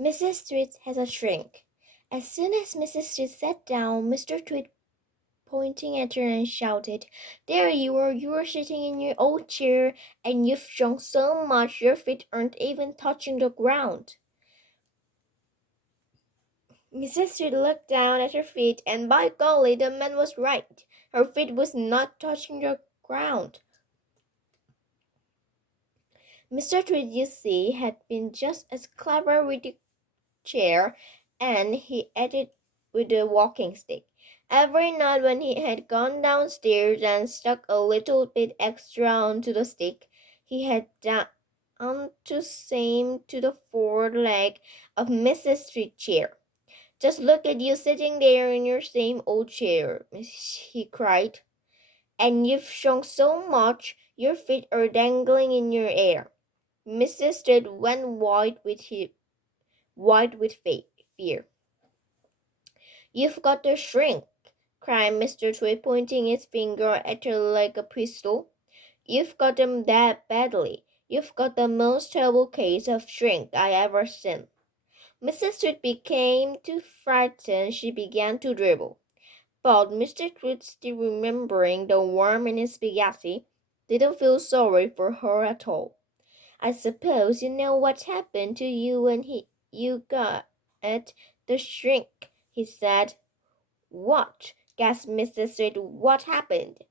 Mrs. Tweed has a shrink. As soon as Mrs. Tweed sat down, Mr. Tweed pointing at her and shouted, "There you are sitting in your old chair, and you've shrunk so much your feet aren't even touching the ground." Mrs. Tweed looked down at her feet, and by golly, the man was right. Her feet was not touching the ground. Mr. Tweed, you see, had been just as clever with the chair, and he added with the walking stick. Every night when he had gone downstairs and stuck a little bit extra onto the stick, he had done to same to the forward leg of Mrs. Tweed's chair. "Just look at you sitting there in your same old chair," he cried, "and you've shrunk so much your feet are dangling in your air." Mrs. Tweed went white with fear. "You've got to shrink," cried Mr. Tweed, pointing his finger at her like a pistol. "You've got them that badly. You've got the most terrible case of shrink I ever seen." Mrs. Tweed became too frightened. She began to dribble. But Mr. Tweed, still remembering the worm in his spaghetti, didn't feel sorry for her at all. "I suppose you know what happened to you when you got the shrink," he said. "What?" gasped Mrs. Tweed. "What happened?"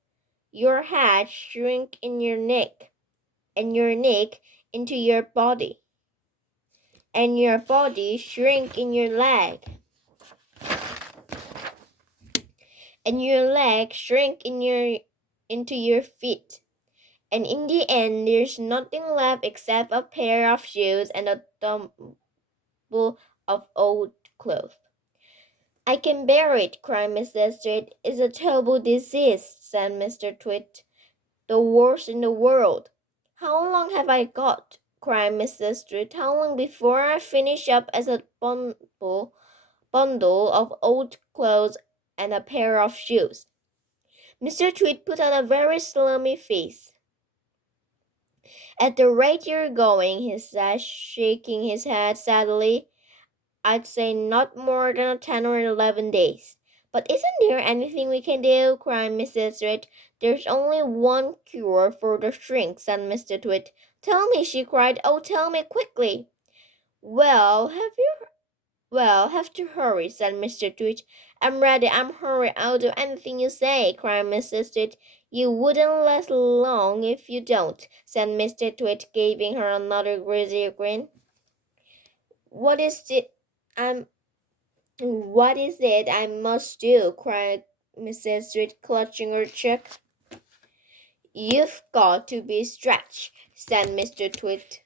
"Your head shrink in your neck, and your neck into your body, and your body shrink in your leg, and your leg shrink into your feet. And in the end, there's nothing left except a pair of shoes and a tumble of old clothes." "I can bear it," cried Mrs. Tweed. "It's a terrible disease," said Mr. Tweed. "The worst in the world." "How long have I got?" cried Mrs. Tweed. "How long before I finish up as a bundle of old clothes and a pair of shoes?" Mr. Tweed put on a very slummy face. "At the rate you're going," he said, shaking his head sadly, "I'd say not more than 10 or 11 days." "But isn't there anything we can do?" cried Mrs. Tweed. "There's only one cure for the shrink," said Mr. Tweed. "Tell me," she cried. "Oh, tell me quickly." Well, have to hurry," said Mr. Tweed. "I'm ready, I'm hurry. I'll do anything you say," cried Mrs. Tweed. "You wouldn't last long if you don't," said Mr. Tweed, giving her another greasy grin. What is it I must do?" cried Mrs. Tweed, clutching her cheek. "You've got to be stretched," said Mr. Tweed.